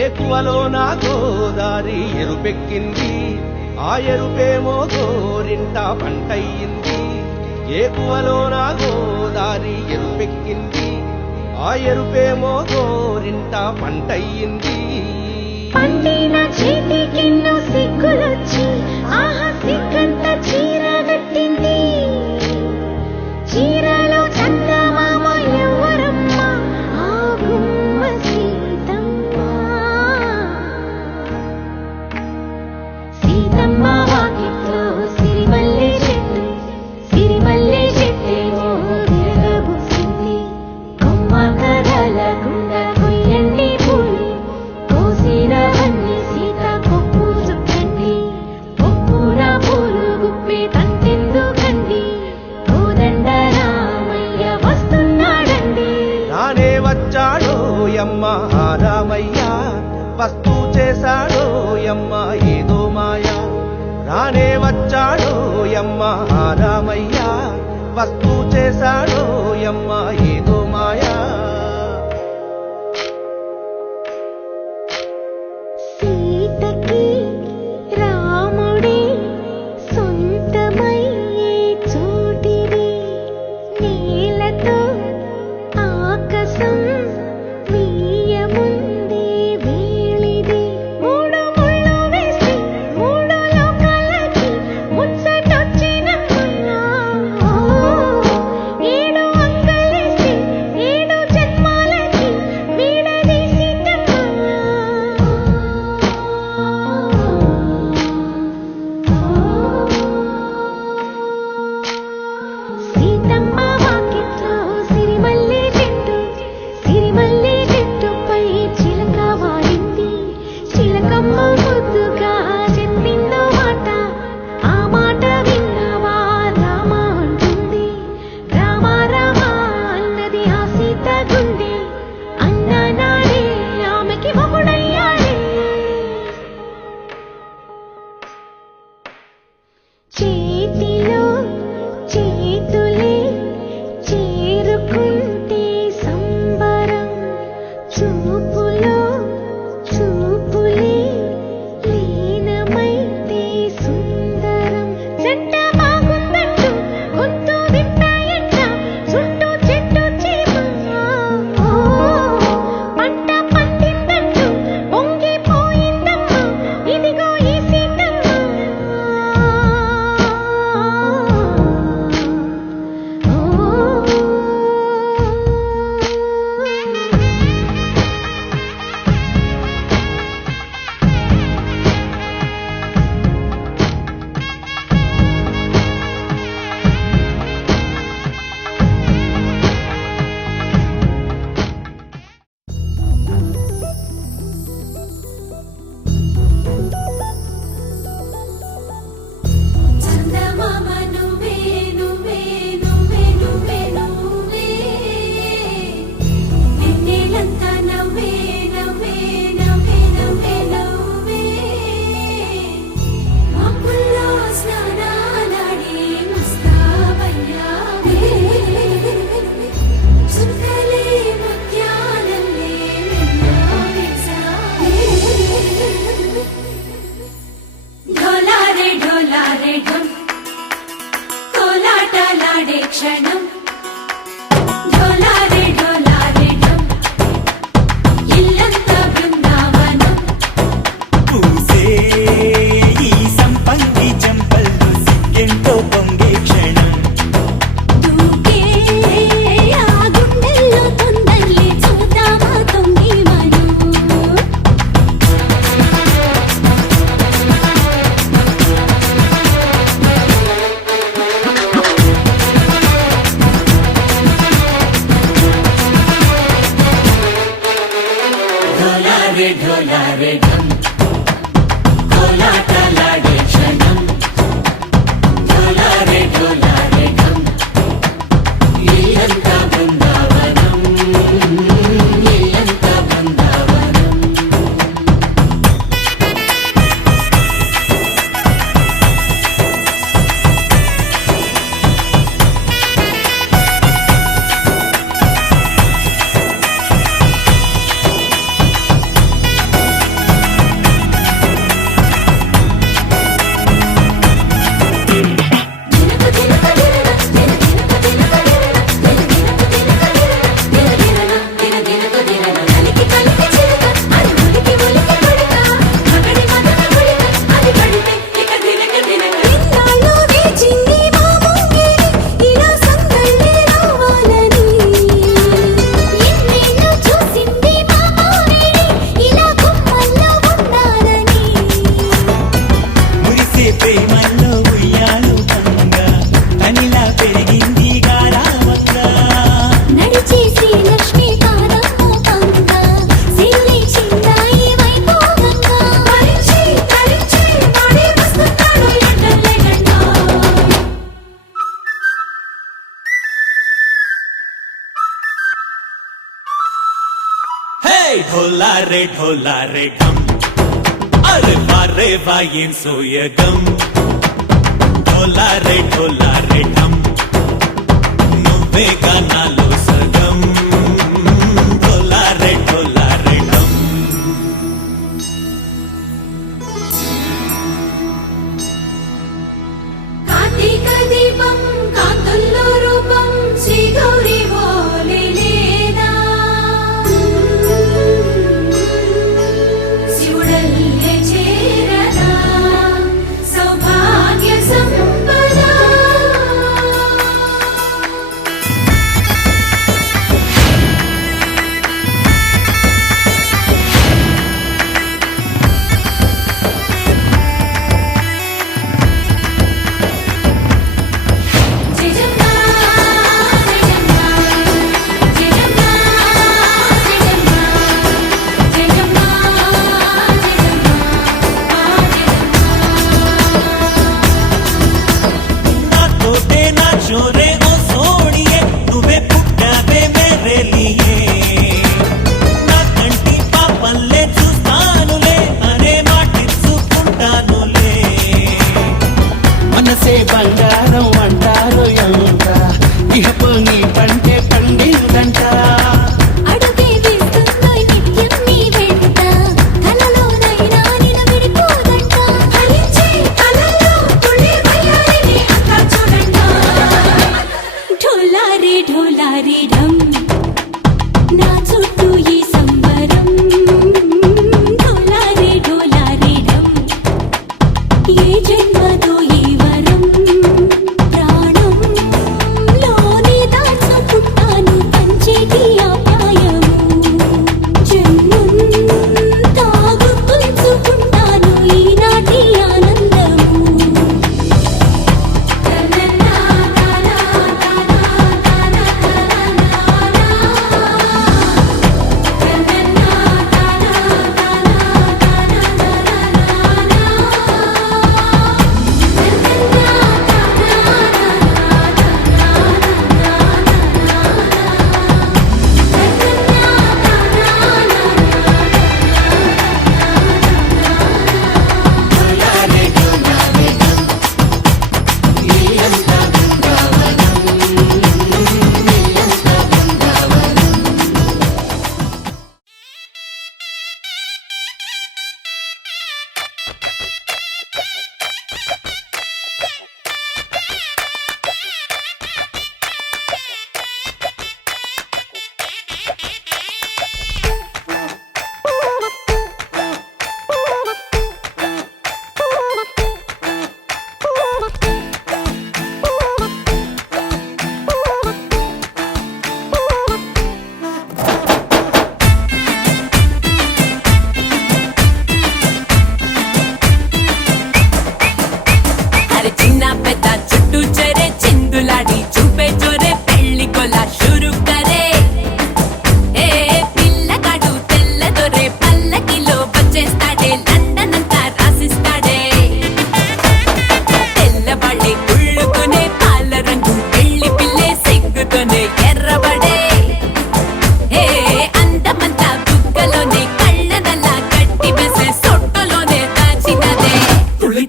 ఏకువలో నా గోదారి ఎరుపెక్కింది, ఆ ఎరుపేమో గోరింట పంటయ్యింది. ఏకువలో నా గోదారి ఎరుపెక్కింది, ఆ ఎరుపేమో గోరింట పంటయ్యింది. పండిన చేతికెన్నో సిగ్గులొచ్చి ఆహా సిగ్గంత చీర కట్టింది. చీరలో చందమామ ఎవరమ్మ, ఆ గుమ్మ సీతమ్మ. సీతమ్మ వాకిట్లో సిరిమల్లె చెట్టు, సిరిమల్లె చెట్టేమో విరగబూసింది. కొమ్మ కదలకుండా కొయ్యండి పూలు, కోసినవన్నీ సీత కొప్పు చుట్టండి. కొప్పున పూలు గుప్పే తంతెందుకండి, కోదండ రామయ్య వస్తున్నాడండి. రానే వచ్చాడో యమ్మ ఆ రామయ్య, వస్తూ చేశాడో యమ్మ ఏదో మాయా. రానే వచ్చాడో యమ్మ ఆ రామయ్య, వస్తూ చేశాడో యమ్మ ఏదో మాయా. సీతకి రాముడే సొంతమయ్యే చోటిది, నేలతో ఆకాశం వీయముందే వేళిది. మూడు ముళ్ళు వేసి మూడు లోకాలకి ముచ్చటొచ్చినమ్మా. ఏడు అంగలేసి ఏడు జన్మాలకి వీడదీసినమ్మా. సీతమ్మ వాకిట్లో సిరిమల్లె చెట్టు, సిరిమల్లె చెట్టుపై చిలక వాడింది. చిలకమ్మ ముద్దుగా చెప్పిందో మాట, ఆ మాట విన్నవా రామ అంటుంది. రామ రామ అన్నది ఆ సీత గుండె, అన్ననాడే ఆమెకి మొగుడయ్యాడే. చేతిలో చేతులే చేరుకుంటే సంబరం, చూపులో చూపులే లీనమైతే సుందరం. జంట బాగుందంటూ గొంతు విప్పాయంట చుట్టూ చెట్టు చీమ. పంట పండిందంటూ పొంగిపోయిందమ్మా, ఇదిగో ఈ సీతమ్మ. చందమామ నువ్వే నువ్వే నువ్వే నువ్వే నువ్వే, వెన్నెలంతా నవ్వే నవ్వే నవ్వే నవ్వే నవ్వే. మబ్బుల్లో స్నానాలాడి ముస్తాబయ్యావే, చుక్కలే ముత్యాలల్లే వెన్నవేశావే. ఢోలారే ఢోలారే ఢం, కోలాటలాడే క్షణం. ఢోలారే ఢోలారే ఢం, ఇల్లంతా బృందావనం. పూసే ఈ సంపంగి చెంపల్లో సిగ్గెంతో పొంగే క్షణం. దూకే ఆ గుండెల్లో తొందరలే చూద్దామా తొంగి మనం. ఢోలారే ఢోలారే ఢం, కోలాటలాడే క్షణం. ఢోలారే ఢోలారే ఢం, ఇల్లంతా బృందావనం, ఇల్లంతా బృందావనం. ढोला रे ढम अरे वारे वाइन सोयगम ढोला रे ढम నువ్వే గానాలో సగం ढोला रे ढम కార్తీక దీపం కాంతుల్లో రూపం శ్రీ గౌరీ ఓలే లేదా శివుడల్లే చేరదా సౌభాగ్య సంపద चोरे ओ सोड़िए तुम्हें पुट्टावे मेरे लिए ना कंटी पापल्ले చూస్తానులే అనే మాటిచ్చుకుంటానులే మనసే బంగారం అంటారు ఎంత ఇహ పొంగి పంటే పండిందంట అడుగే వేస్తుందోయ్ నిత్యం నీ వెంట కలలోనైనా నిన్ను విడిపోదంట ఫలించే కలల్లో తుళ్ళే వయ్యారిని అంతా చూడంట ఢోలా రే ఢమ్ నా చుట్టూ ఈ సంబరం ఢోలా రే ఢమ్ ఏ జన్మదో ఈ వరం ప్రాణం లోనే దాచుకుంటాను పంచేటి ఆప్యాయము జన్మం తాగుతుంచుకుంటాను ఈనాటి ఆనందము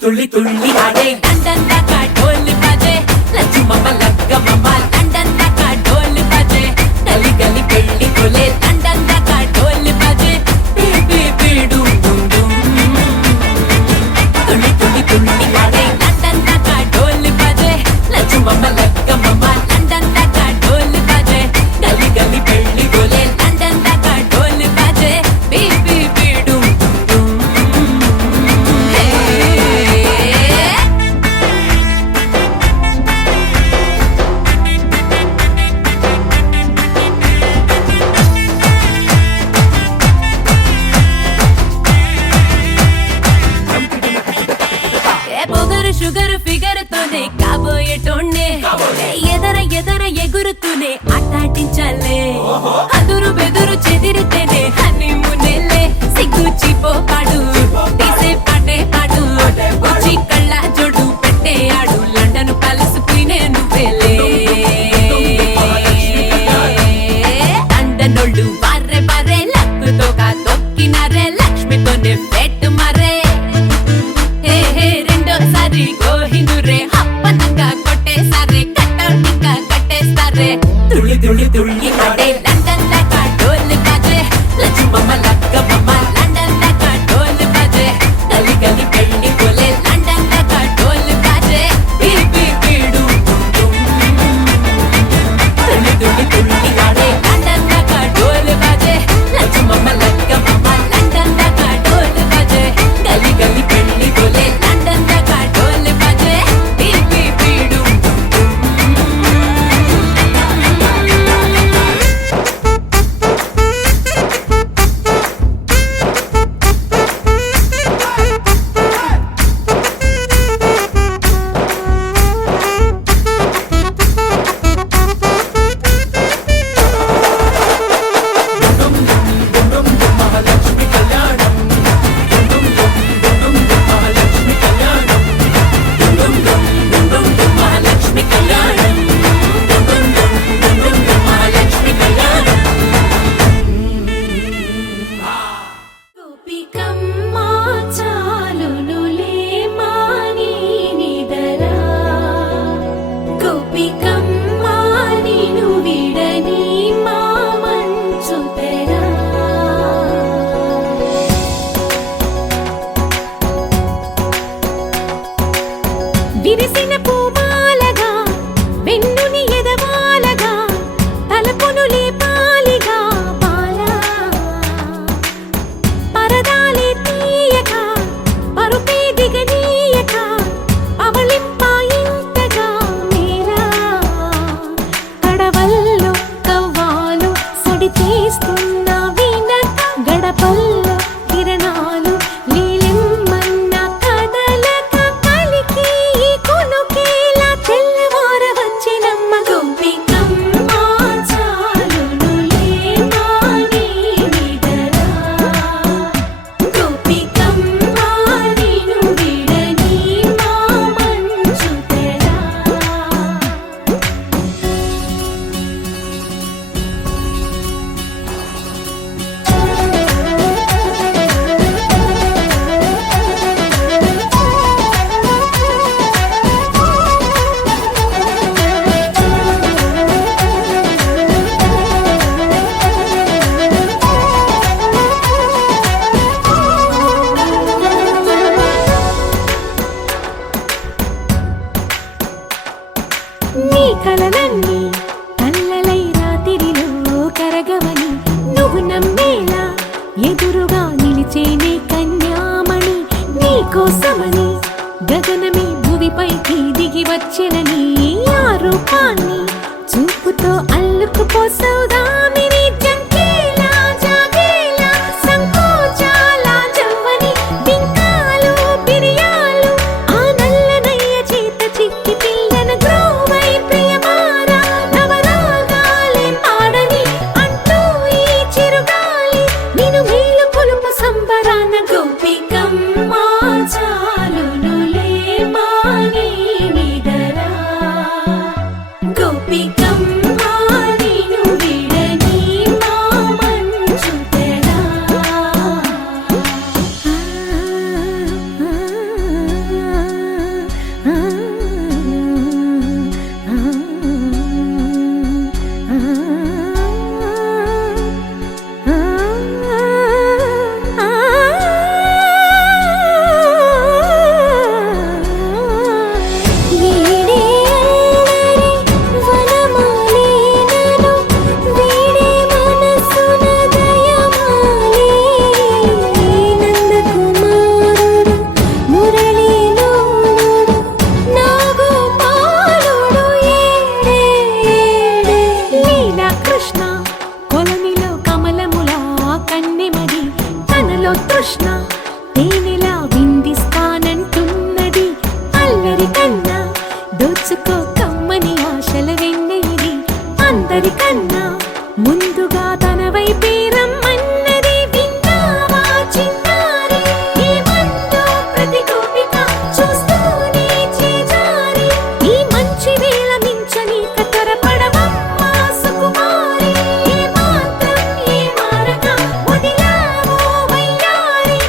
तुल्ली तुल्ली आडे लंडन का ढोल बजे लक्ष्मम्मा लग्गम्मा लंडन का ढोल बजे गली गली पेल्ली कोले लंडन का ढोल बजे बी बी डूम डूम डूम तुल्ली तुल्ली तुल्ली आडे लंडन का ढोल बजे लक्ष्मम्मा लग्गम्मा लंडन का ढोल बजे गली गली पेल्ली कोले लंडन का ढोल बजे बी बी डूम डूम షుగర్ ఫిగర్ తోనే కాబోయేటోన్నే ఎదర ఎదర ఎగురుతూనే ఆటాటించాలే అదురు బెదురు చెదిరితేనే హనీమూనేలే సిగ్గు చిపోపాడు తీసే పాటే పాడు వచ్చి కళ్ళ జోడు పెట్టే ఆడు లండన్ ప్యాలెస్ క్వీనే నువ్వేలే లండనోళ్ళు బార్రె బార్రె లక్కుతో కాతో లక్ష్మితోనే పెట్టు మరే హే హే రెండోసారి గోహిందురే అప్పనంగా కొట్టేసారే కట్అవుట్ ఇంకా కట్టేస్తారే తుళ్ళి తుళ్ళి తుళ్ళి ఆడే లండన్ దాకా డోలు బాజే లక్ష్మమ్మ లక్కమ్మ లండన్ దాకా డోలు బాజే గలి గలి పెళ్లి కోలే లండన్ దాకా డోలు బాజే బీబీ బీడు తుళ్ళి తుళ్ళి తుళ్ళి ఆడే లండన్ దాకా డోలు బాజే లక్ష్మమ్మ లక్కమ్మ లండన్ దాకా డోలు బాజే గలి గలి పెళ్లి కోలే లండన్ దాకా డోలు బాజే బీబీ బీడు మహాలక్ష్మి కళ్యాణం మహాలక్ష్మి కళ్యాణం గోపికమ్మ చాలునులే మాని నిదరా గోపికమ్మ నిను విడని మా మంచు తెరా విరిసిన పూమాలగా వెన్నుని ఎదవాలగా తలపును లేపాలిగా బాలా పరదాలే తీయక పరుపే దిగనీయక అవళింపాయింతగా మీరా కడవల్లో కవ్వాలు సడి చేస్తున్న వీణత గడపల్లో కిరణాలు నీలిమ్మన్న కదలక కలికి ఈ కొనుకేలా తెల్లవార వచ్చినమ్మ గోపికమ్మ చాలునులే మాని నిదరా గోపికమ్మ నిను విడని మా మంచు తెరా నీ కలలన్నీ కళ్ళలై రాత్రిలో కరగవని నువ్వు నమ్మేలా ఎదురుగా నిలిచేనే కన్యామణి నీ కోసమని గగనమే భువిపైకి దిగి వచ్చెనని ఆ రూపాన్ని చూపుతో అల్లుకుపోసౌదామిని జంకేలా జాగేలా సంకోచాల జవ్వని బింకాలు బిరియాలు ఆ నల్లనయ్య చేత చిక్కి పిల్లన గ్రోవై ప్రియమారా నవరాగాలే పాడని అంటూ ఈ చిరుగాలి నిను మేలు కొలుపు సంబరాన గోపికమ్మ చాలునులే మాని నిదరా గోపికమ్మ నిను విడని మా మంచు తెరా వీడే అల్లరి వనమాలినను వీడే మనసున దయమాలి నందకుమారుడు మురళీలోనుడు నాగోపాలుడు ఏడే లీలా కృష్ణ కొలనిలో కమలములా కన్నెమది తనలో తృష్ణ తేనెలా విందిస్తానంటున్నది అల్లరి కన్నా దోచుకో కమ్మని ఆశల వెన్నెయిది అందరికన్నా ముందుగా తన వైపే రమ్మన్నది విన్నావా చిన్నారి ఏమందో ప్రతి గోపిక చూస్తూనే చేజారి ఈ మంచి వేళ మించని కతరపడవమ్మ సుకుమారి ఏ మాత్రం ఏ మారక వదిలావో వయ్యారి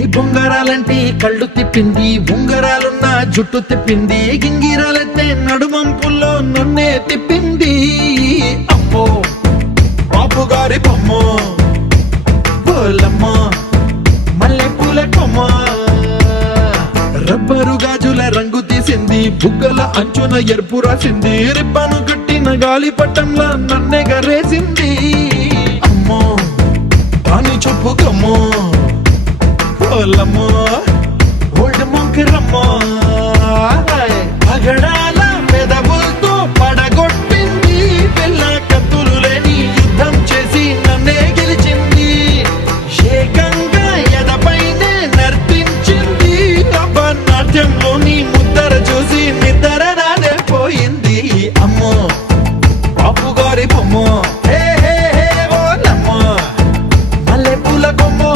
ఏ బొంగరాలంటే కళ్ళు తిప్పింది, ఉంగరాలున్న జుట్టు తిప్పింది, గింగిరాలైతే నడుమంపుల్లో నన్నే తిప్పింది. అమ్మో బాపు గారి బొమ్మ, పోలమ్మ మల్లె పూల కొమ్మ, రబ్బరు గాజుల రంగు తీసింది, బుగ్గల అంచున ఎరుపు రాసింది, రిబ్బను కట్టిన గాలి పట్టంలా నన్నే గరేసింది. అమ్మో కాని చెప్పుకమ్మో పోలమ్మో ఓల్డ్ మొంకరమ్మో, పగడాల పెదవులతో పడగొట్టింది, పిల్ల కత్తులు లేని యుద్ధం చేసి నన్నే గెలిచింది, ఏకంగా ఎదపైనే నర్తించింది, నాట్యంలోని ముద్దర చూసి నిద్ర నానే పోయింది. అమ్మో బాపు గారి బొమ్మ, హే హే హే ఓలమ్మో మల్లె పూల కొమ్మో.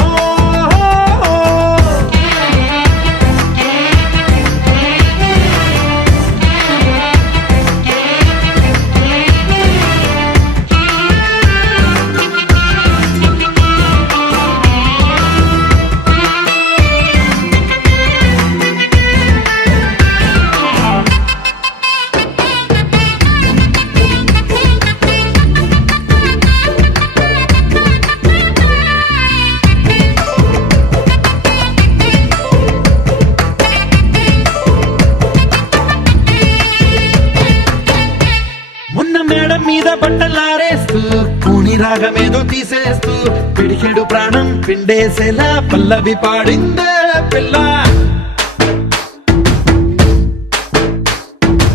మొన్న మేడం మీద బట్టలారేస్తూ కూని రాగమేదో తీసేస్తూ పిడికెడు ప్రాణం పిండేసేలా పల్లవి పాడిందే పిల్ల.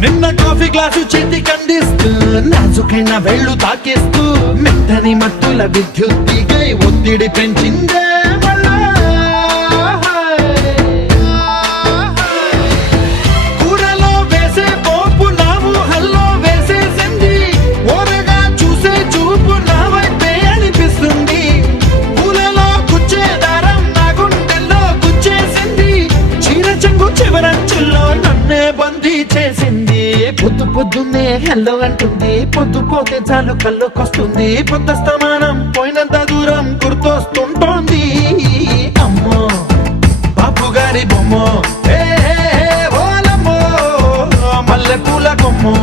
నిన్న కాఫీ గ్లాసు చేతి కందిస్తూ నాజుకైన వేళ్ళు తాకేస్తూ మెత్తని మత్తుల విద్యుత్ తీగై ఒత్తిడి పెంచిందే మళ్ళా. కూరలో వేసే పోపు నా ఊహల్లో వేసేసింది, ఓరగా చూసే చూపు నా వైపే అనిపిస్తుంది, పూలలో గుచ్చే దారం నా గుండెల్లో గుచ్చేసింది, చీర చెంగు చివరంచుల్లో నన్నే బందీ చేసింది. పొద్దు పొద్దున్నే హెల్లో అంటుంది, పొద్దు పోతే చాలు కళ్ళొకొస్తుంది, పొద్దస్తమానం పోయినంత దూరం గుర్తొస్తుంటోంది. అమ్మో బాపు గారి బొమ్మ, హే హే హే ఓలమ్మో మల్లె పూల కొమ్మో.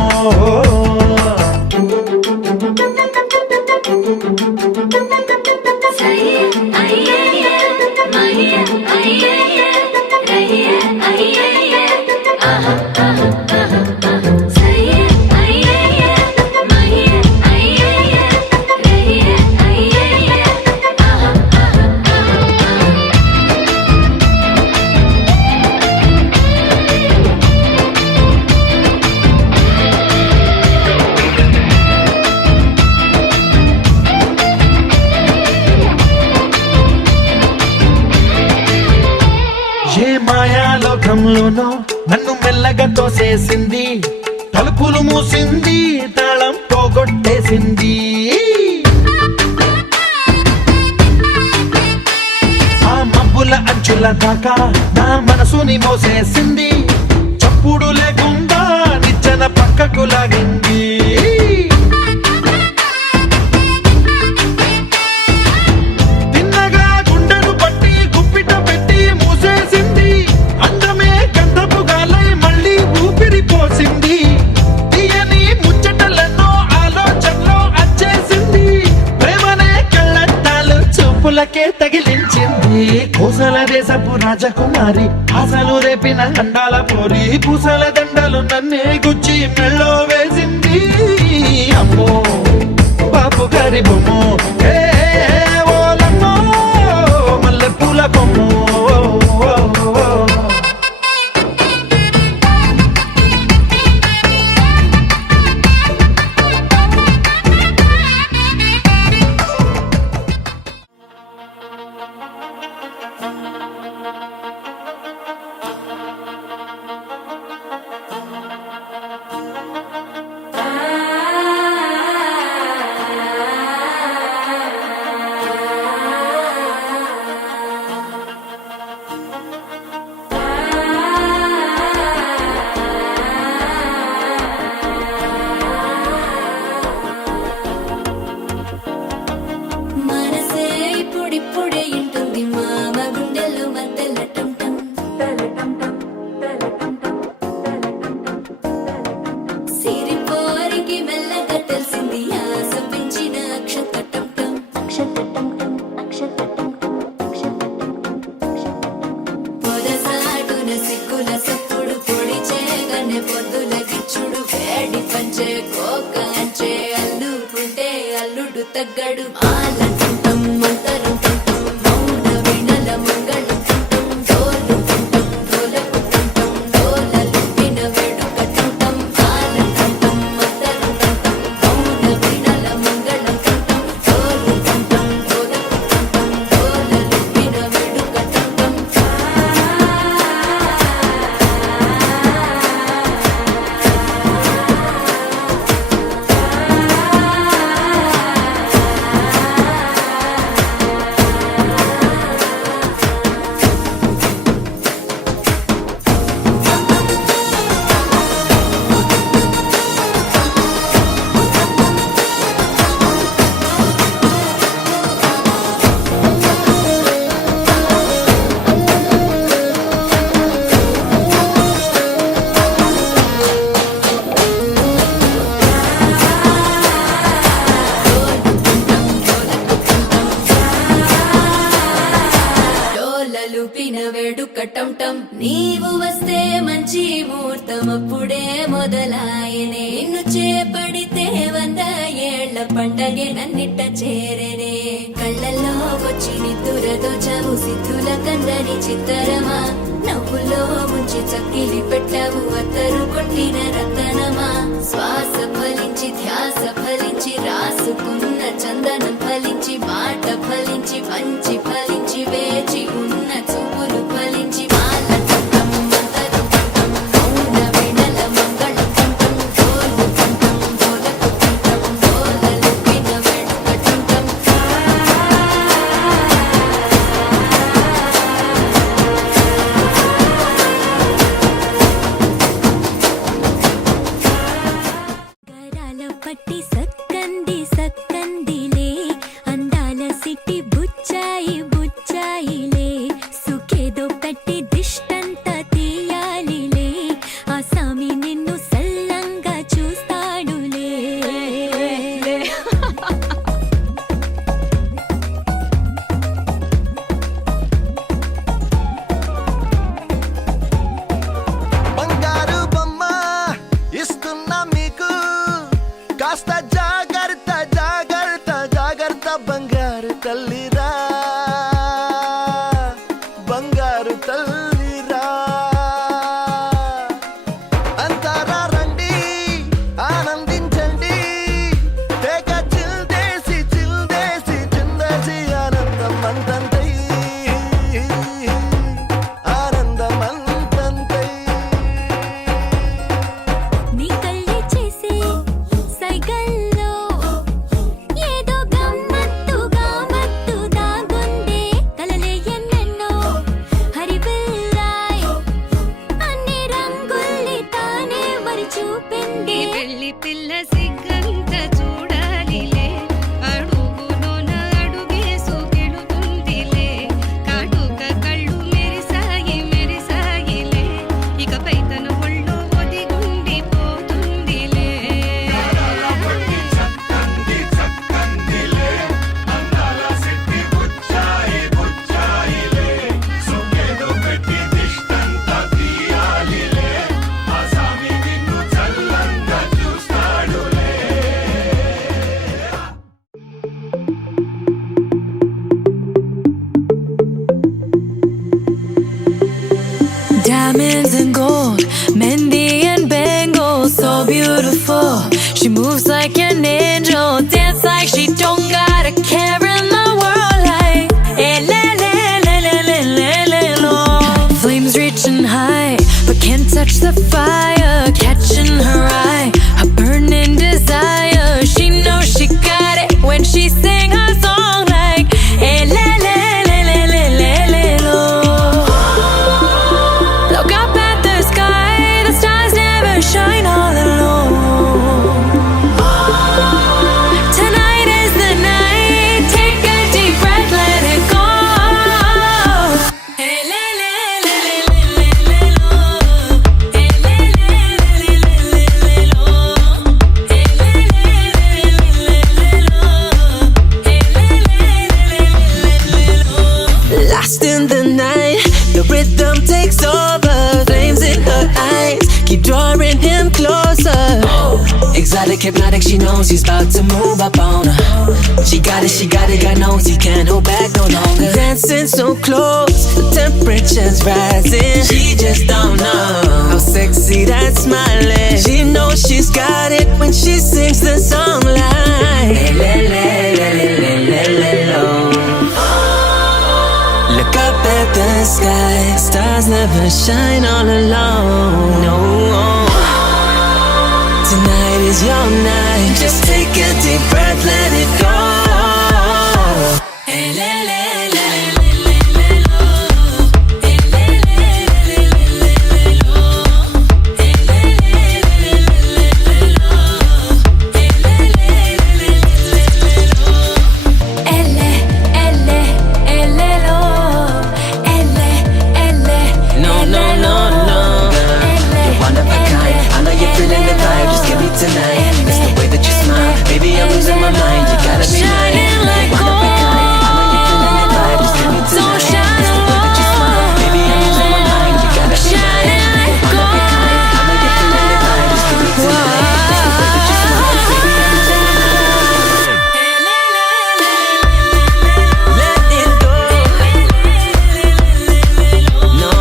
ఏ మాయాలోకంలోనో నన్ను మెల్లగా తోసేసింది, తలుపులు మూసింది, తాళం పోగొట్టేసింది, ఆ మబ్బుల అంచుల దాకా నా మనసుని మోసేసింది, చప్పుడు లేకుండా నిచ్చెన పక్కకు లాగింది. తగిలించింది కోసల దేశపు రాజకుమారి, ఆశలు రేపిన అండాల పోరి, పూసల దండలు నన్నే గుచ్చి మెళ్ళో వేసింది. అమ్మో బాపు గారి బొమ్మ, హే హే ఓలమ్మో మల్లె పూల కొమ్మో. అల్లుడు తగ్గడు ఆలంటుంటం మంతరుంటుంటం మౌన వీణల మంగళంటుంటం డోలుంటుంటం డోలకుంటుంటం డోలలుపిన వేడుకటుంటం ఆలంటుంటం మంతరుంటుంటం మౌన వీణల మంగళంటుంటం డోలుంటుంటం డోలకుంటుంటం డోలలుపిన వేడుకటుంటం డోలలుపిన వేడుకటంటం నీవు వస్తే మంచి ముహూర్తం అప్పుడే మొదలాయనే నిన్ను చేపడితే 100 ఏళ్ల పండగే నన్నిట్ట చేరనే కళ్ళల్లో వచ్చి నిద్దురతో చవు సిద్ధుల కందని చిత్తరమా నవ్వులో ముంచి చక్కిలి పెట్టవు అత్తరు కొట్టిన రతనమా శ్వాస ఫలించి ధ్యాస ఫలించి రాసుకున్న చందనం ఫలించి మాట ఫలించి మంచి ఫలించి వేచి ఉన్న చూపులు ఫలించి మాలకంఠం మంతరుకంఠం మౌన వీణల మంగళకంఠం డోలుకంఠం డోలకుకంఠం డోలలుపిన వేడుకకంఠం గరాల పట్టి సక్కంది సక్కందిలే అందాల సిట్టి బుచ్చాయి బుచ్చాయిలే సుఖేదో పెట్టి దిష్టంత తీయాలిలే ఆ సామి నిన్ను సల్లంగా చూస్తాడులే బంగారు బొమ్మ ఇస్తున్నా మీకు కాస్త జాగ్రత్త జాగ్రత్త జాగ్రత్త బంగారు తల్లిరా బంగారు తల్లిరా అంతారా రండి ఆనందించండి తెగ చిల్దేసి చిల్దేసి చిందేసి ఆనందం అంతంతై ఆనందం అంతంతై నీ కళ్ళే చేసే సైగల్లో ఏదో గమ్మత్తుగా మత్తు దాగుందే కలలే ఎన్నెన్నో హరిబిల్లాయ్ అన్ని రంగుల్ని తానే మరి చూపింది పెళ్లి పిల్ల సిగ్గంత చూడాలిలే అడుగులోన అడుగేసుకెళుతుందిలే కాటుక కళ్ళు మెరిసాయి మెరిసాయిలే ఇకపై తన ఒళ్ళో ఒదిగుండిపోతుందిలే Diamonds and gold, Mendy and bangles, so beautiful. She moves like an angel, dance like she don't got a care in the world. Like, eh, le, le, le, le, le, le, le, lo. Flames reaching high, but can't touch the fire, catching her eye, a burning desire. She knows she got it when she sing her song. Like, eh, le, le, le, le, le, le, le, lo. Look up at the sky, the stars never shine all alone. Tonight is the night. Exotic, hypnotic, she knows he's about to move up on her. She got it, God knows he can't hold back no longer. Dancing so close, the temperature's rising. She just don't know how sexy that smile is. She knows she's got it when she sings the song like le, le, le, le, le, le, le, lo. Look up at the sky, stars never shine all alone. No, tonight is your night. Just take a deep breath, let it go. Hey, le, le, le, le, le, le, lo. Hey, le, le, le, le, le, le, lo. Hey, le, le, le, le, le, lo. Hey, le, le, le, le, le, lo. Elle, lo. Elle, No, no, no, no, girl. You're one of a kind. I know you're feeling the vibe. Just give me tonight. It's the way that you smile. Baby, I'm losing my mind. You gotta be mine. Shining like One of a kind. I know you're feeling the vibe. Just give me So tonight. shine It's the way that you smile. Baby, I'm losing my mind. You gotta be Shining mine. like One of a kind. I know you're feeling the vibe. Just give me tonight. It's the way that you smile. Baby, I'm losing my mind. Let it go. No.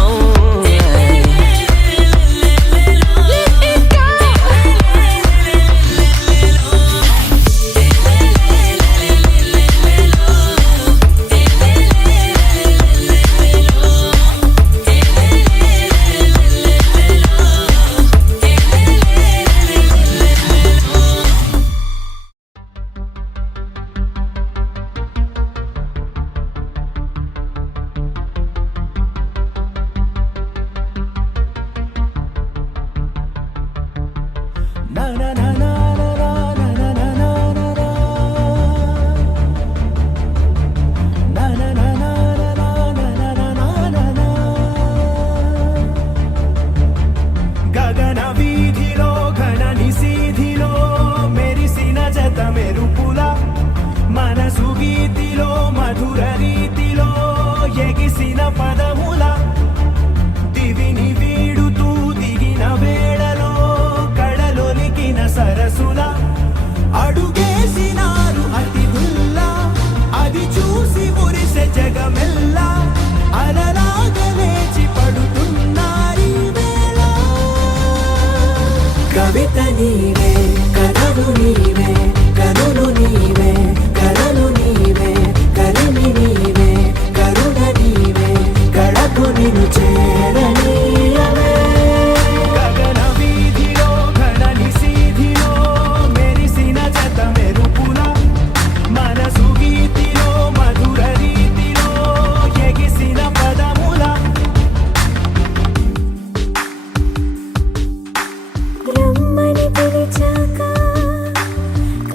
గగన వీధిలో ఘన నిశీధిలో మెరిసిన జత మెరుపుల మనసు గీతిలో మధుర రీతిలో ఎగిసిన పదముల దివిని వీడుతూ దిగిన వేళలో కడలొలికిన సరసుల అడుగేసినారు అతిథుల్లా అది చూసి మురిసె జగమెల్లా అలలాగా లేచి పడుతున్నారీ వేళ కవిత నీవే కథలు నీవే కనులు నీవే కలలు నీవే కలిమి నీవే కరుణ నీవే కడకు నిన్ను చేరనీయవే గగన వీధిలో ఘన నిశీధిలో మెరిసిన జత మెరుపుల మనసు గీతిలో మధుర రీతిలో ఎగిసిన పదముల రమ్మని పిలిచాక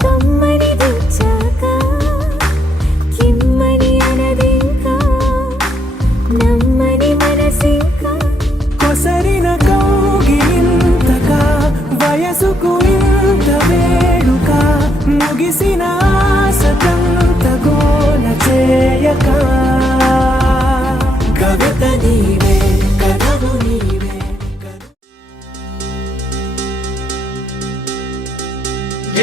కమ్మని తెచ్చాక కిమ్మని అనదింకా నమ్మని మనసింకా కొసరిన కౌగిలింతగా వయసుకు ఇంత వేడుక ముగిసిన ఆశతంత గోల చేయక కవిత నీవే కథలు నీవే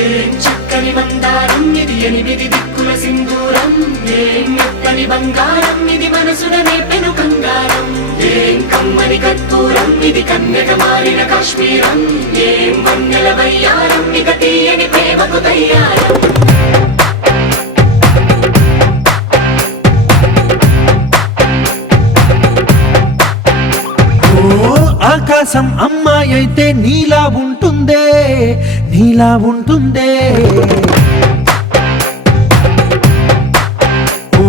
ఏం చక్కని మందారం ఇది ఎనిమిది దిక్కుల సింధూరం ఏం మెత్తని బంగారం ఇది మనసున నేపెను కంగారం ఏం కమ్మని కర్పూరం ఇది కన్యక మారిన కాశ్మీరం ఏం వన్నెల వయ్యారం ఇక తీయని ప్రేమకు తయ్యారం ఓ ఆకాశం అమ్మాయి అయితే నీలా ఉంటుందే నీలా ఉంటుందే ఓ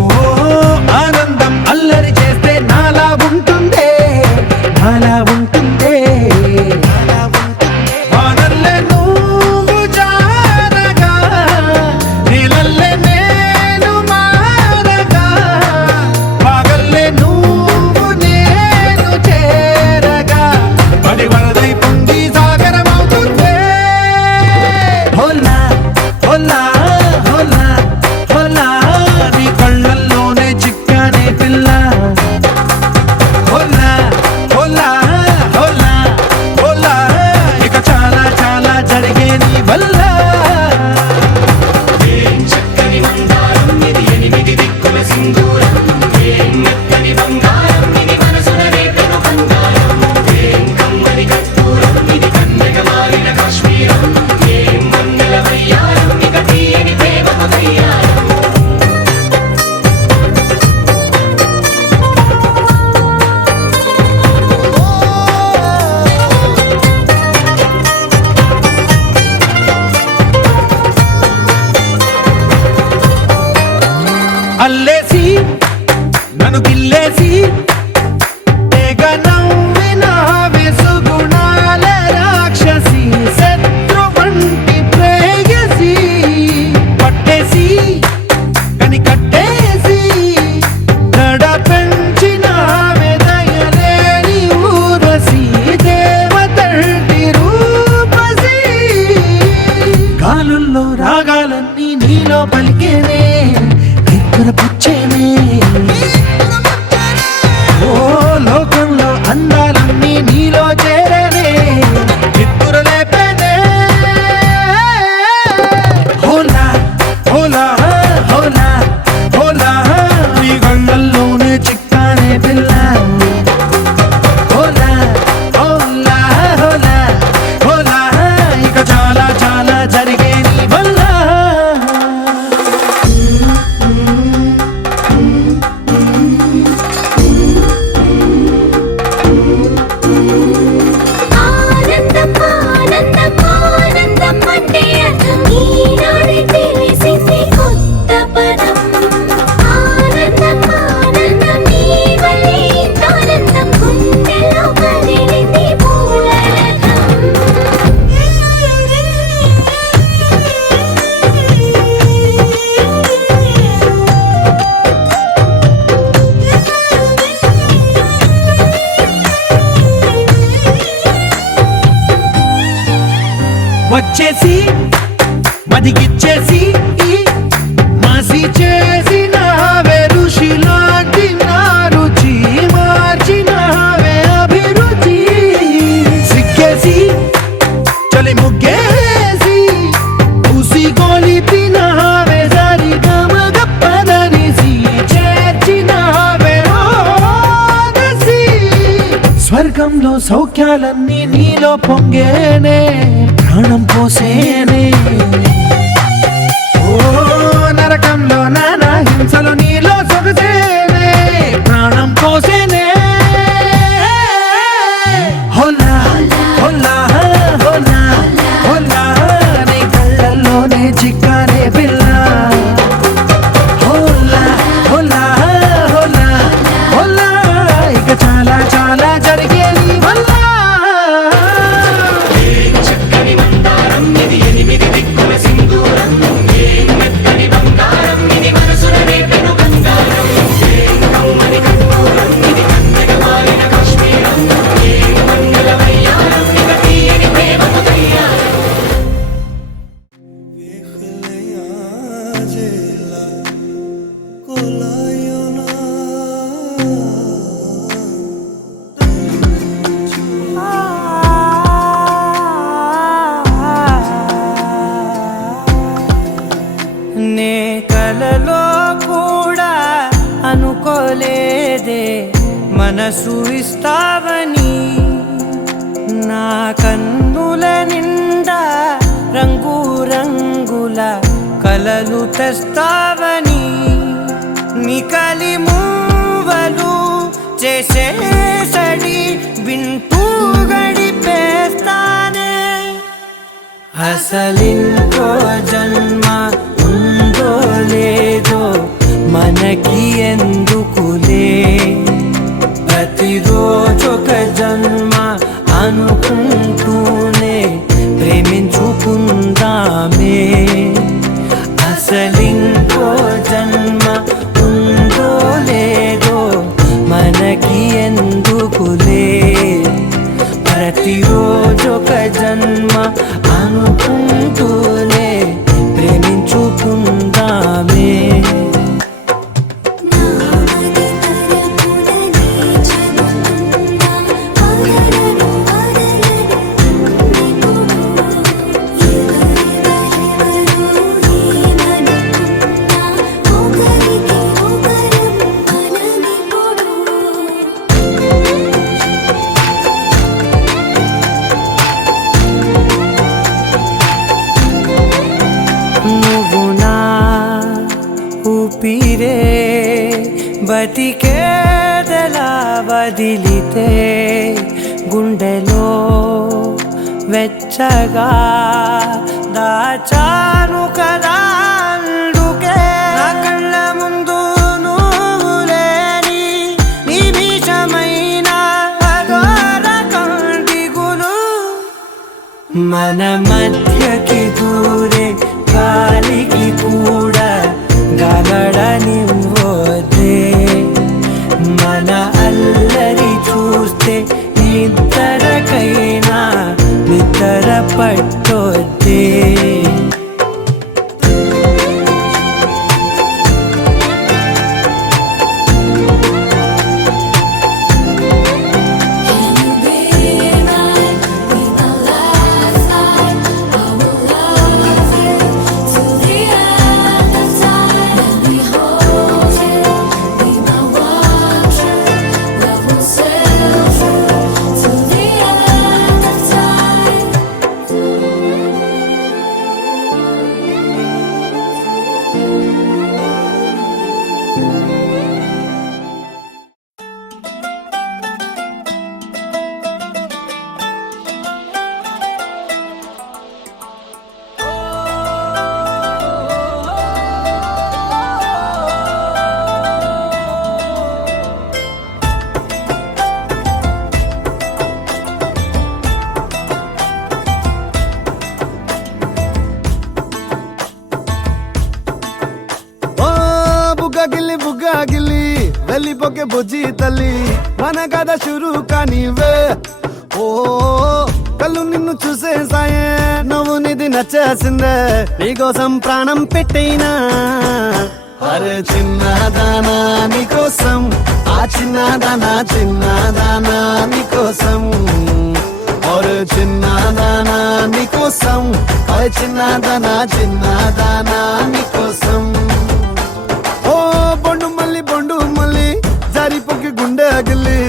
ఆనందం అల్లరి చేస్తే నాలా ఉంటుందే నాలా ఉంటుందే వానల్లే నువ్వు జారగా నీలల్లే నేను మారగా పగల్లే నువ్వు నేను చేరగా పడి వరదై పొంగి సాగరమవుతుందే హోలా హోలా అందాలన్నీ నీలో పలికేనే నిద్ర పుచ్చేనే ఓ లోకంలో అందాలన్నీ నీలో చేరేనే నిద్ర లేపేనే హోలా హోలా హోలా హోలా నీ గంగల్లోనే చిక్కానే పిల్ల హోలా హోలా హోలా హోలా ఇక చాలా చాలా జరిగే నీ వల్ల ఆనందం ఆనందం ఆనందం అంటే అర్థం ఈనాడే తెలిసింది కొత్త పదం ఆనందం ఆనందం నీ వల్లే ఇంత ఆనందం గుండెల్లో కదిలింది వచ్చేసి మదిగిచ్చేసి మాసి చేసిన ఋషిలాంటి నా రుచి మార్చినవే అభిరుచి సిక్కేసి చలి ముగ్గేసి పూసి గొలిపినవే సరి గమగప్పదనిసి చేర్చినవే ఓదసి స్వర్గంలో సౌఖ్యాలన్నీ నీలో పొంగేనే ప్రాణం పోసేనే ఓ నరకంలో నానా హింసలు నీలో సొగసేనే ప్రాణం పోసేనే హోలా హోలా హోలా హోలా నీ కళ్ళల్లోనే చిక్కానే పిల్ల హోలా హోలా హోలా హోలా ఇక చాలా చాలా జరిగే నీ వల్ల చక్కని మందారం ఇది ఎనిమిది దిక్కుల సింధూరం ఏం మెత్తని బంగారం ఇది మనసున రేపెను కంగారం ఏం కమ్మని కర్పూరం ఇది కన్నెగ మారిన కాశ్మీరం ఏం మంగళ వయ్యారం ఇక తీయని ప్రేమకు తయ్యారం నే కలలో కూడా అనుకోలేదే మనసు ఇస్తావని నా కన్నుల నిండా రంగు రంగుల కలలు తెస్తావని నికలి మూవలు చేసేసడి వింటూ గడిపేస్తానే అసలింకో జన్మ ఉందో లేదో మనకి ఎందుకులే ప్రతిరోజొక జన్మ అనుకుంటూనే ప్రేమించుకుందామే అసలింకో జన్మ ఉందో లేదో మనకి ఎందుకులే ప్రతిరోజొక జన్మ అనుకుంటూనే ప్రేమించుకుందామే నువ్వు నా ఊపిరే బతికేదలా వదిలితే గుండెలో వెచ్చగా దాచాను కదా అందుకే నా కళ్ళ ముందు నువ్వు లేని నిమిషమైన అఘోర కంటిగులు మన మధ్యకి దూరే గాలికి కూడా గలడనివ్వదే మన అల్లరి చూస్తే నిద్రకైనా నిద్ర పట్టొద్దే వెళ్ళిపోకే బుజ్జి తల్లి మన కథ షురు కానివే ఓ కళ్ళు నిన్ను చూసేసాయే నువ్వు నిధి నచ్చేసిందే నీకోసం ప్రాణం పెట్టైనా అరే చిన్నదానా నీకోసం ఆ చిన్నదానా చిన్నదానా నీకోసం ఒరే చిన్నదానా నీకోసం ఓ చిన్నదానా చిన్నదానా నీకోసం ఓ బొండు మళ్ళీ జారిపోకి గుండె అగిలి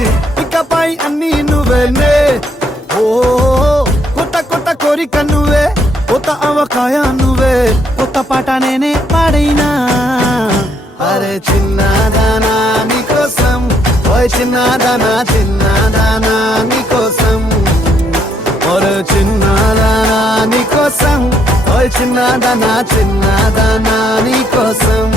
ఇకపై అన్ని నువ్వేనే ఓ కొత్త కోరిక నువ్వే కొత్త అవకాయ నువ్వే కొత్త పాట నేనే పాడైనా అరే చిన్నదానా నీకోసం ఓయ్ చిన్నదానా చిన్నదానా నీకోసం ఒరే చిన్నదానా నీకోసం ఓయ్ చిన్నదానా చిన్నదానా నీకోసం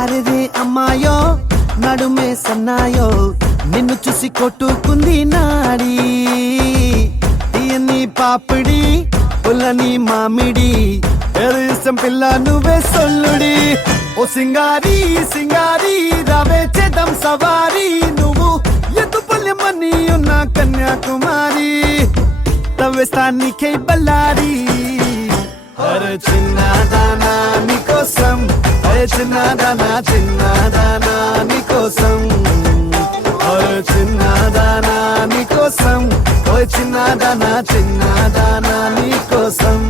అరేదే అమ్మాయో నడుమే సన్నాయో నిన్ను చూసి కొట్టుకుంది నాడి తీయని పాపిడి పుల్లని మామిడి ఇష్టం పిల్ల నువ్వే సొల్లుడి ఓ సింగారి సింగారి రావే చేద్దాం సవారి నువ్వు ఎద్దు పల్లెమని ఉన్న కన్యాకుమారి తవ్వేస్తానికై బల్లారి అరే చిన్నదానా నీకోసం అరే చిన్నదానా చిన్నదానా నీకోసం అరే చిన్నదానా నీకోసం ఓ చిన్నదానా చిన్నదానా నీకోసం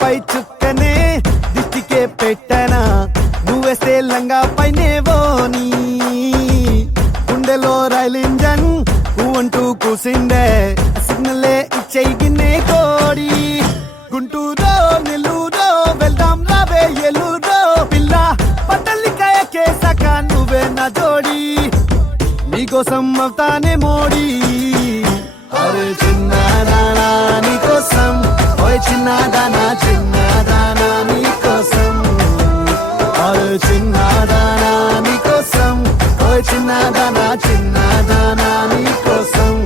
పై చుక్కనే దిష్టికే పెట్టనా నువ్వేస్తే లంగా పైనేవోని గుండెలో రైల్ ఇంజన్ అంటూ కూసిందే సిగ్నలే ఇచ్చేయి గిన్నే కోడి గుంటూరో నెల్లూరో వెళ్దాం రావే ఎల్లూరో పిల్ల పట్టలికాయ కేసాక నువ్వే నా జోడి నీకోసం అవుతానే మోడీ అరే చిన్నదానా నీకోసం ఓయ్ చిన్నదానా చిన్నదానా నీకోసం అరే చిన్నదానా నీకోసం ఓయ్ చిన్నదానా చిన్నదానా నీకోసం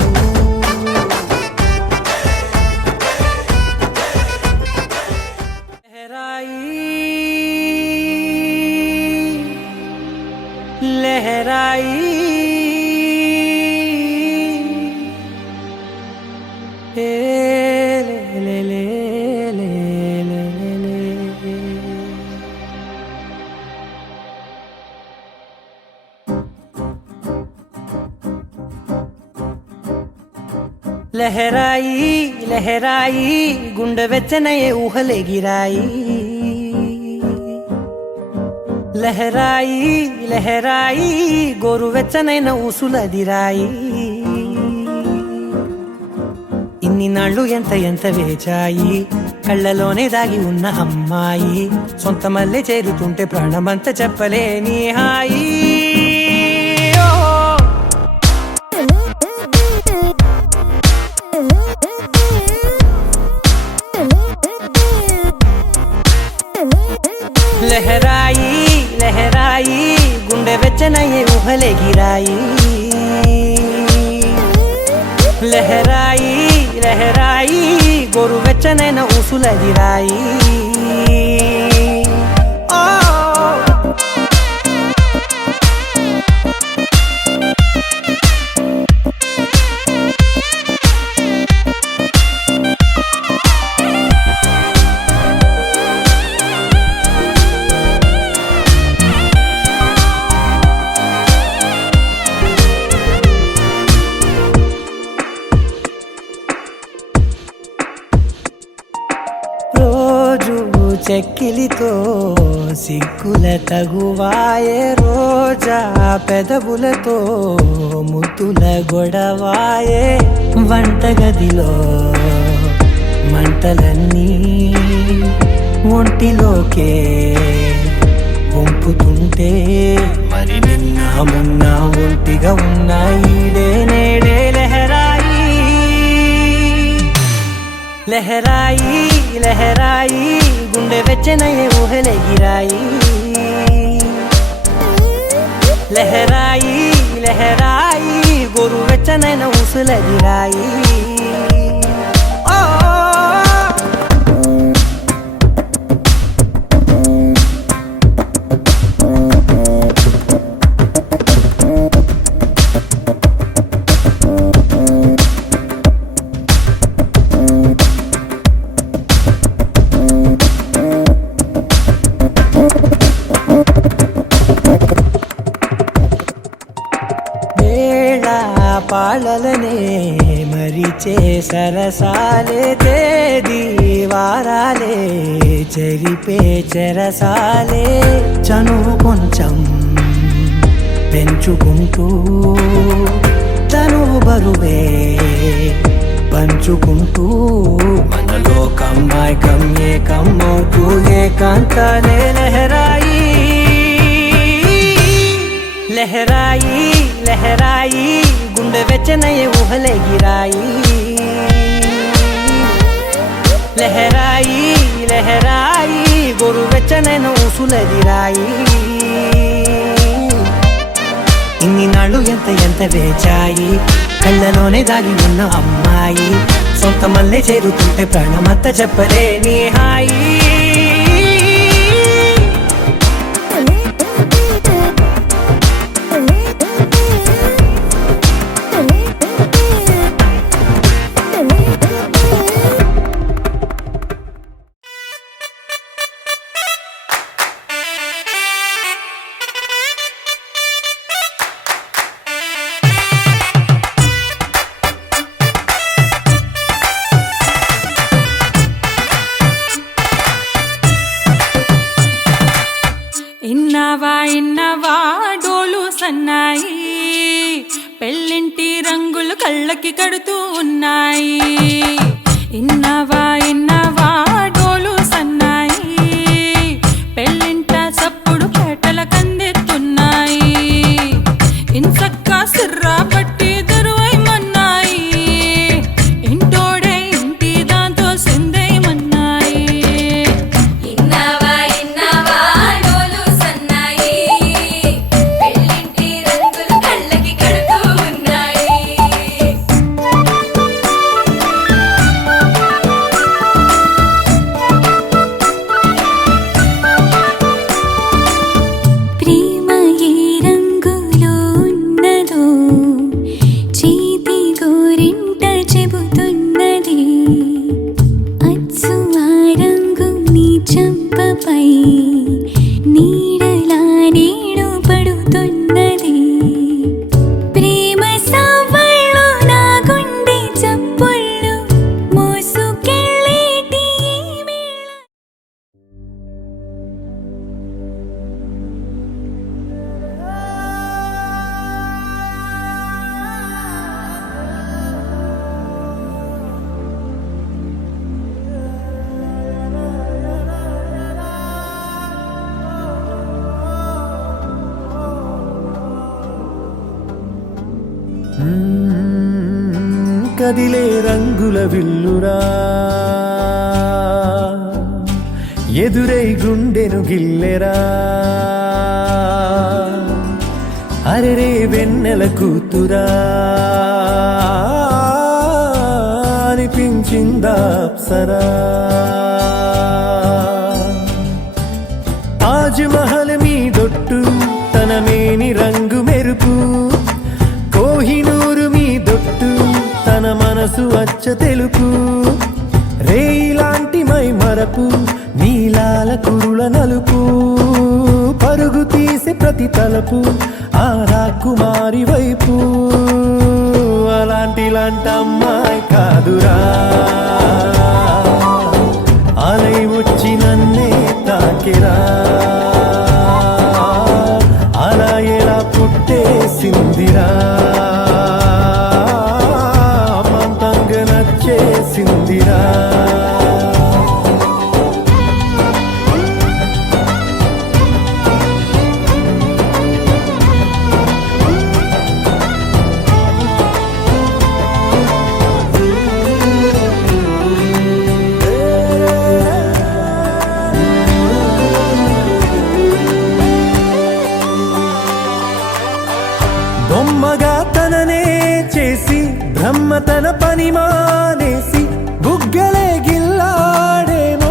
लहराई ले ले ले ले ले ले लहराई लहराई गुंड వెచ్చనయే ఊహలే గిరాయి లహరాయి లహరాయి గోరు వెచ్చనైన ఊసులదిరాయి ఇన్ని నాళ్ళు ఎంత ఎంత వేచాయి కళ్ళలోనే దాగి ఉన్న అమ్మాయి సొంత మల్లె చేరుతుంటే ప్రాణమంత చెప్పలేని హాయి లహరాయి లహరాయి గుండె వెచ్చనయ్యే ఊహలే గిరాయి లహరాయి లహరాయి గోరు వెచ్చనైన ఊసులదిరాయి సిగ్గుల తగువాయే రోజా పెదవులతో ముద్దుల గొడవాయే వంటగదిలో మంటలన్నీ ఒంటిలోకే వంపుతుంటే మరి నిన్న మొన్న ఒంటిగా ఉన్నాయి నేడే లహరాయి లహరాయి లహరాయి గుండె వెచ్చనయే ఊహలెగిరాయి లహరాయి లహరాయి గోరు వెచ్చనైన ఊసులెగిరాయి పాలలనే మరిచే సరసాలే తేదీ వారాలే చెరిపే చెరసాలే చనువు కొంచెం పెంచుకుంటూ తనువు బరువే పంచుకుంటూ మనలో కమ్మాయికం ఏకమవుతూ ఏకాంతాలే లహరాయి లహరాయి లహరాయి గుండె వెచ్చనయే ఊహలెగిరాయి లహరాయి లహరాయి గోరు వెచ్చనైన ఊసులెగిరాయి ఇన్ని నాళ్ళు ఎంత ఎంత వేచాయి కళ్ళలోనే దాగి ఉన్న అమ్మాయి సొంత మల్లె చేరుతుంటే ప్రాణమంతా చెప్పలేని హాయి ఇన్నవా డోలు సన్నాయి పెళ్ళింటి రంగులు కళ్ళకి కడుతూ ఉన్నాయి ఇన్నవా డోలు సన్నాయి పెళ్ళింట సప్పుడు పేటల కందెత్తున్నాయి ఇన్సక్క సిర్రా పట్టి దరువైమన్నాయి ఇంటోడే ఇంటి దాంతో సిందేయమన్నాయి కదిలే రంగుల విల్లురా ఎదురై గుండెను గిల్లెరా అరెరే వెన్నెల కూతురా అనిపించిందా అప్సరా తాజ్ మహల్ మీ దొట్టు తన మేని రంగు మెరుపు కోహినూరు మీ దొట్టు తన మనసు అచ్చ తెలుపు రేయిలాంటి మై మరపు నీలాల కురుల నలుపు పరుగు తీసే ప్రతి తలపు ఆ రాకుమారి వైపు అలాంటి అమ్మాయి కాదురా అలై వచ్చి నన్నే తాకిరా బ్రహ్మ తన పని మానేసి బుగ్గలే గిల్లాడేమో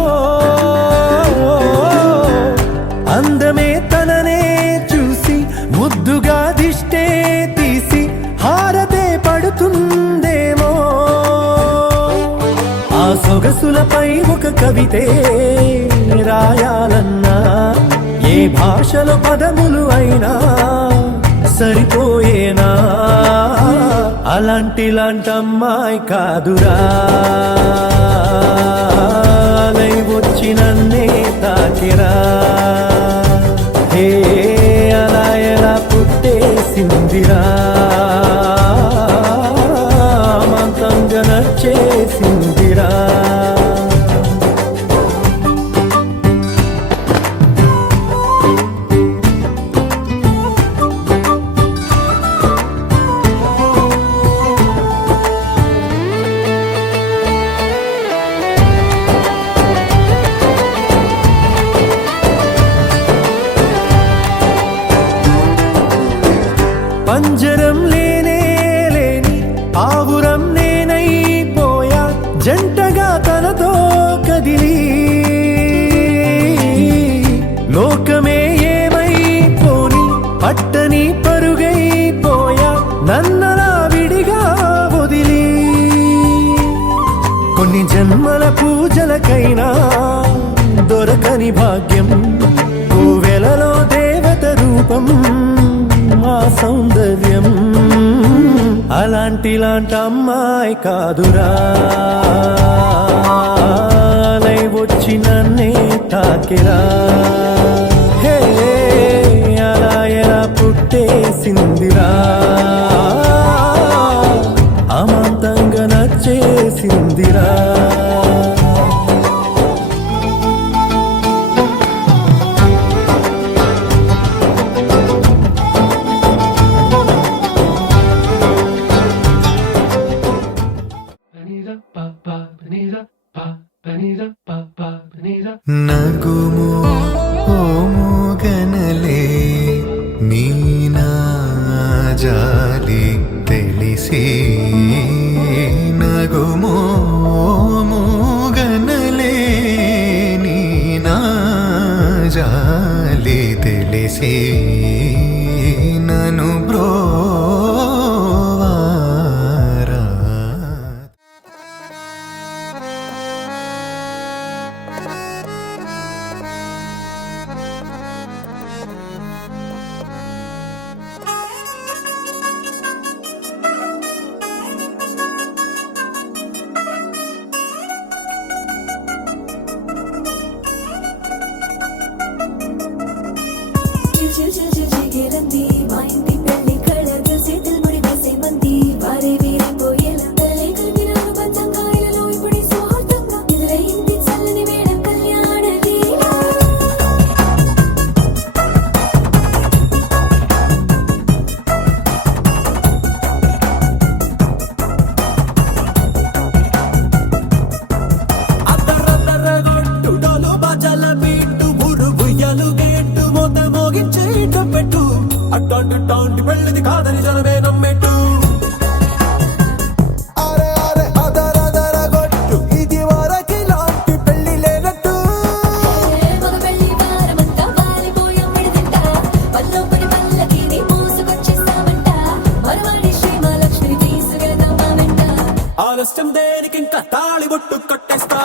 అందమే తననే చూసి ముద్దుగా దిష్టే తీసి హారతే పడుతుందేమో ఆ సొగసులపై ఒక కవితే రాయాలన్నా ఏ భాషలో పదములు అయినా సరిపోయేనా అలాంటి అమ్మాయి కాదురా లై వచ్చి నన్నే తాకిరా హే అలా ఎలా పుట్టేసిందిరా మంతంగా నచ్చేసిందిరా పంజరం లేనే లేని ఆవురం నేనైపోయా జంటగా తనతో కదిలి లోకమే ఏమైపోని పట్టని పరుగైపోయా నన్నలా విడిగా వదిలి కొన్ని జన్మల పూజలకైనా దొరకని భాగ్యం కోవెలలో దేవత రూపం మా సౌందర్యం అలాంటి అమ్మాయి కాదురా లై వచ్చి నన్నే తాకిరా హే అలా ఎలా పుట్టేసిందిరా అమాంతంగా నచ్చేసిందిరా నగుము ఓముగనలే నీనా జాలి తెలిసి నగుము ఓముగనలే నీనా జాలి తెలిసి నను బ్రోవారా మా ఇంటి పెళ్లి కళలు చేతులు ముడి వేసే మంది వారే వీరే పోయేలా తల్లి కలిపిన అనుబంధంగా ఇలలో ఇప్పుడు సౌహార్దంగా ఎదురైంది చల్లని వేళ కళ్యాణ లీల అట్టాంటి పెళ్ళిది కాదని జనమే నమ్మెట్టు అరే అరే అదర గొట్టు ఇది వరకి లాంటి పెళ్లి లేనట్టు మగ పెళ్లి వారమంతా వాలిపోయాం విడిదింట పల్లోపడి పల్లకిని మోసుకొచ్చేస్తామంట మరవాడి శ్రీమహాలక్ష్మిని తీసుకెళ్దాం మా వెంట ఆలస్యం దేనికి ఇంకా తాళి బొట్టు కట్టేస్తా